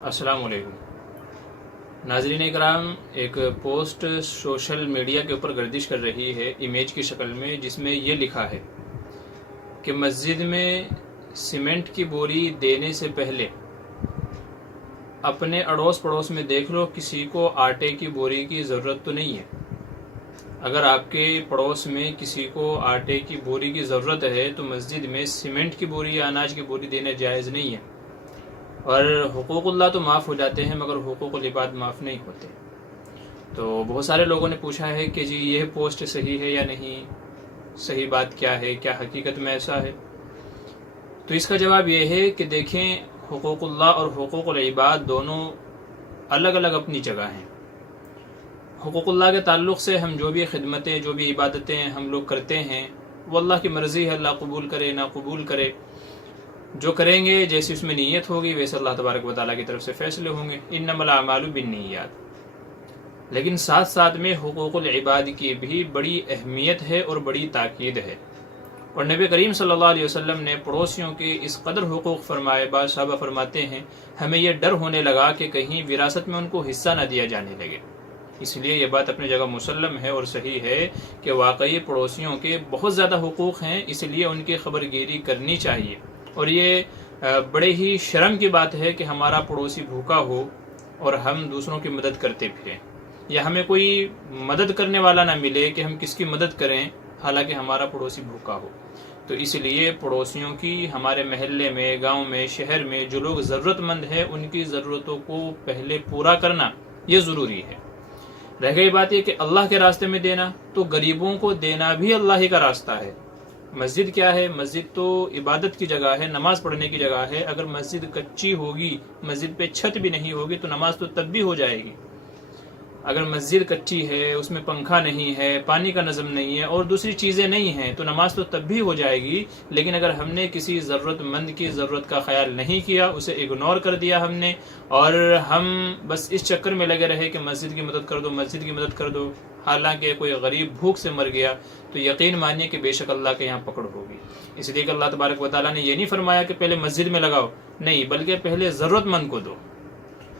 अस्सलाम वालेकुम नाज़रीन इकराम। एक पोस्ट सोशल मीडिया के ऊपर गर्दिश कर रही है इमेज की शक्ल में, जिसमें ये लिखा है कि मस्जिद में सीमेंट की बोरी देने से पहले अपने अड़ोस पड़ोस में देख लो, किसी को आटे की बोरी की ज़रूरत तो नहीं है। अगर आपके पड़ोस में किसी को आटे की बोरी की ज़रूरत है तो मस्जिद में सीमेंट की बोरी या अनाज की बोरी देना जायज़ नहीं है। और हुकूकुल्लाह तो माफ़ हो जाते हैं मगर हुकूकुल इबाद माफ़ नहीं होते। तो बहुत सारे लोगों ने पूछा है कि जी यह पोस्ट सही है या नहीं, सही बात क्या है, क्या हकीकत में ऐसा है। तो इसका जवाब यह है कि देखें, हुकूकुल्लाह और हुकूकुल इबाद दोनों अलग अलग अपनी जगह हैं। हुकूकुल्लाह के ताल्लुक़ से हम जो भी खिदमतें, जो भी इबादतें हम लोग करते हैं, वो अल्लाह की मर्ज़ी है, अल्लाह कबूल करे ना कबूल करे। जो करेंगे जैसी उसमें नीयत होगी वैसे अल्लाह तबारक व तआला की तरफ से फैसले होंगे। इन्नमल अमालु बिन्नियात। लेकिन साथ साथ में हुकूकुल इबाद की भी बड़ी अहमियत है और बड़ी ताकीद है। और नबी करीम सल्लल्लाहु अलैहि वसल्लम ने पड़ोसियों के इस कदर हुकूक फरमाए। बाद साहबा फरमाते हैं, हमें यह डर होने लगा कि कहीं विरासत में उनको हिस्सा न दिया जाने लगे। इसलिए यह बात अपनी जगह मुसल्लम है और सही है कि वाकई पड़ोसियों के बहुत ज़्यादा हुकूक हैं, इसलिए उनकी खबरगिरी करनी चाहिए। और ये बड़े ही शर्म की बात है कि हमारा पड़ोसी भूखा हो और हम दूसरों की मदद करते फिरें, या हमें कोई मदद करने वाला ना मिले कि हम किसकी मदद करें हालांकि हमारा पड़ोसी भूखा हो। तो इसलिए पड़ोसियों की हमारे महल्ले में, गांव में, शहर में जो लोग ज़रूरतमंद हैं उनकी ज़रूरतों को पहले पूरा करना ये ज़रूरी है। रह गई बात यह कि अल्लाह के रास्ते में देना, तो गरीबों को देना भी अल्लाह ही का रास्ता है। मस्जिद क्या है? मस्जिद तो इबादत की जगह है, नमाज पढ़ने की जगह है। अगर मस्जिद कच्ची होगी, मस्जिद पे छत भी नहीं होगी तो नमाज तो तब भी हो जाएगी। अगर मस्जिद कच्ची है, उसमें पंखा नहीं है, पानी का नज़म नहीं है और दूसरी चीज़ें नहीं हैं तो नमाज तो तब भी हो जाएगी। लेकिन अगर हमने किसी ज़रूरतमंद की ज़रूरत का ख्याल नहीं किया, उसे इग्नोर कर दिया हमने, और हम बस इस चक्कर में लगे रहे कि मस्जिद की मदद कर दो, मस्जिद की मदद कर दो, हालांकि कोई गरीब भूख से मर गया, तो यकीन मानिए कि बेशक अल्लाह के यहाँ पकड़ होगी। इसलिए कि अल्लाह तबारक व तआला ने ये नहीं फरमाया कि पहले मस्जिद में लगाओ, नहीं, बल्कि पहले ज़रूरतमंद को दो।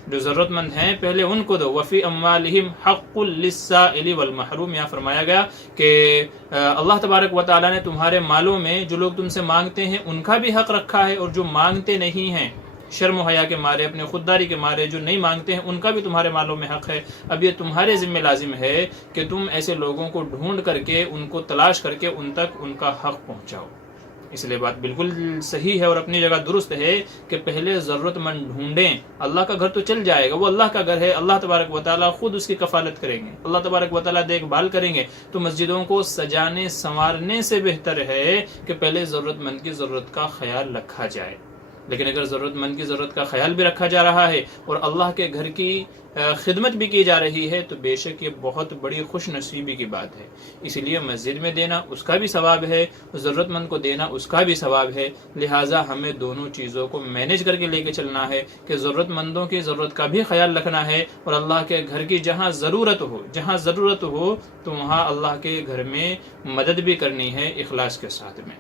जो ज़रूरतमंद हैं पहले उनको दो। वफ़ी अम्वालिहिम हक़्क़ुल लिस्साइलि वल महरूम। यहाँ फरमाया गया कि अल्लाह तबारक व तआला ने तुम्हारे मालों में जो लोग तुमसे मांगते हैं उनका भी हक़ रखा है, और जो मांगते नहीं हैं शर्म हया के मारे, अपने खुददारी के मारे जो नहीं मांगते हैं, उनका भी तुम्हारे मालों में हक़ है। अब ये तुम्हारे ज़िम्मे लाजिम है कि तुम ऐसे लोगों को ढूंढ करके, उनको तलाश करके उन तक उनका हक़ पहुँचाओ। इसलिए बात बिल्कुल सही है और अपनी जगह दुरुस्त है कि पहले ज़रूरतमंद ढूंढें। अल्लाह का घर तो चल जाएगा, वो अल्लाह का घर है, अल्लाह तबारक व तआला खुद उसकी कफालत करेंगे, अल्लाह तबारक व तआला देखभाल करेंगे। तो मस्जिदों को सजाने संवारने से बेहतर है कि पहले ज़रूरतमंद की ज़रूरत का ख्याल रखा जाए। लेकिन अगर ज़रूरतमंद की ज़रूरत का ख्याल भी रखा जा रहा है और अल्लाह के घर की खिदमत भी की जा रही है तो बेशक ये बहुत बड़ी खुश नसीबी की बात है। इसीलिए मस्जिद में देना उसका भी सवाब है, ज़रूरतमंद को देना उसका भी सवाब है। लिहाजा हमें दोनों चीज़ों को मैनेज करके लेके चलना है कि ज़रूरतमंदों की ज़रूरत का भी ख्याल रखना है और अल्लाह के घर की जहाँ ज़रूरत हो तो वहाँ अल्लाह के घर में मदद भी करनी है इखलास के साथ में।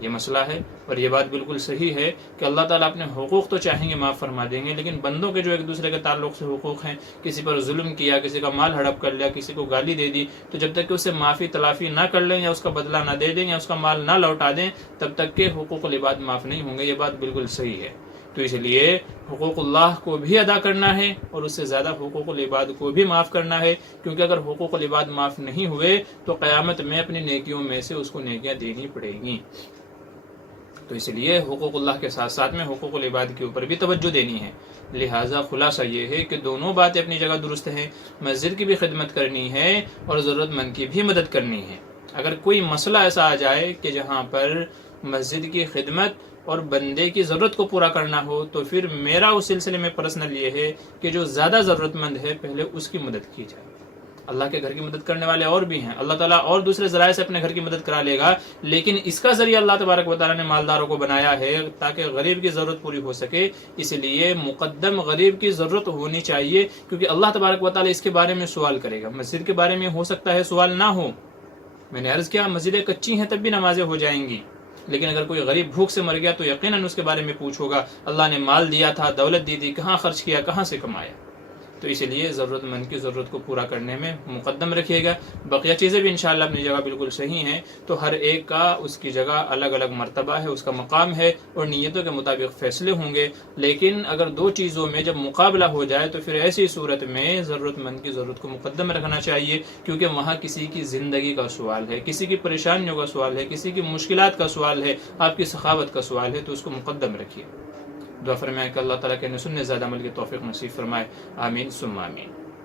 ये मसला है और ये बात बिल्कुल सही है कि अल्लाह ताला अपने हुकूक तो चाहेंगे माफ़ फरमा देंगे, लेकिन बंदों के जो एक दूसरे के ताल्लुक़ से हुकूक हैं, किसी पर जुल्म किया, किसी का माल हड़प कर लिया, किसी को गाली दे दी, तो जब तक कि उससे माफ़ी तलाफ़ी ना कर लें या उसका बदला ना दे दें या उसका माल ना लौटा दें, तब तक के हुकूकुल इबाद माफ़ नहीं होंगे। ये बात बिल्कुल सही है। तो इसलिए हुकूकुल्लाह को भी अदा करना है और उससे ज़्यादा हुकूकुल इबाद को भी माफ़ करना है, क्योंकि अगर हुकूकुल इबाद माफ़ नहीं हुए तो क़यामत में अपनी नेकियों में से उसको नेकियां देनी पड़ेंगी। तो इसलिए हुकूकुल्लाह के साथ साथ में हुकूकुल इबाद के ऊपर भी तवज्जो देनी है। लिहाजा खुलासा ये है कि दोनों बातें अपनी जगह दुरुस्त हैं। मस्जिद की भी खिदमत करनी है और ज़रूरतमंद की भी मदद करनी है। अगर कोई मसला ऐसा आ जाए कि जहाँ पर मस्जिद की खिदमत और बंदे की ज़रूरत को पूरा करना हो, तो फिर मेरा उस सिलसिले में पर्सनल ये है कि जो ज़्यादा ज़रूरतमंद है पहले उसकी मदद की जाए। अल्लाह के घर की मदद करने वाले और भी हैं, अल्लाह ताला और दूसरे ज़राए से अपने घर की मदद करा लेगा, लेकिन इसका ज़रिया अल्लाह तबारक व तआला ने मालदारों को बनाया है ताकि गरीब की ज़रूरत पूरी हो सके। इसलिए मुकद्दम गरीब की ज़रूरत होनी चाहिए, क्योंकि अल्लाह तबारक व तआला इसके बारे में सवाल करेगा। मस्जिद के बारे में हो सकता है सवाल ना हो, मैंने अर्ज़ किया मस्जिदें कच्ची हैं तब भी नमाजें हो जाएंगी, لیکن اگر کوئی غریب بھوک سے مر گیا تو یقیناً اس کے بارے میں پوچھو گا اللہ نے مال دیا تھا، دولت دی تھی، کہاں خرچ کیا، کہاں سے کمایا. تو اسی لیے ضرورت مند کی ضرورت کو پورا کرنے میں مقدم رکھیے گا. بقیہ چیزیں بھی انشاءاللہ اپنی جگہ بالکل صحیح ہیں. تو ہر ایک کا اس کی جگہ الگ الگ مرتبہ ہے، اس کا مقام ہے، اور نیتوں کے مطابق فیصلے ہوں گے. لیکن اگر دو چیزوں میں جب مقابلہ ہو جائے تو پھر ایسی صورت میں ضرورت مند کی ضرورت کو مقدم رکھنا چاہیے، کیونکہ وہاں کسی کی زندگی کا سوال ہے، کسی کی پریشانیوں کا سوال ہے، کسی کی مشکلات کا سوال ہے، آپ کی سخاوت کا سوال ہے، تو اس کو مقدم رکھیے. دعا فرمائے کہ اللہ تعالیٰ کے سننے زیادہ عمل کی توفیق نصیب فرمائے. آمین ثم آمین.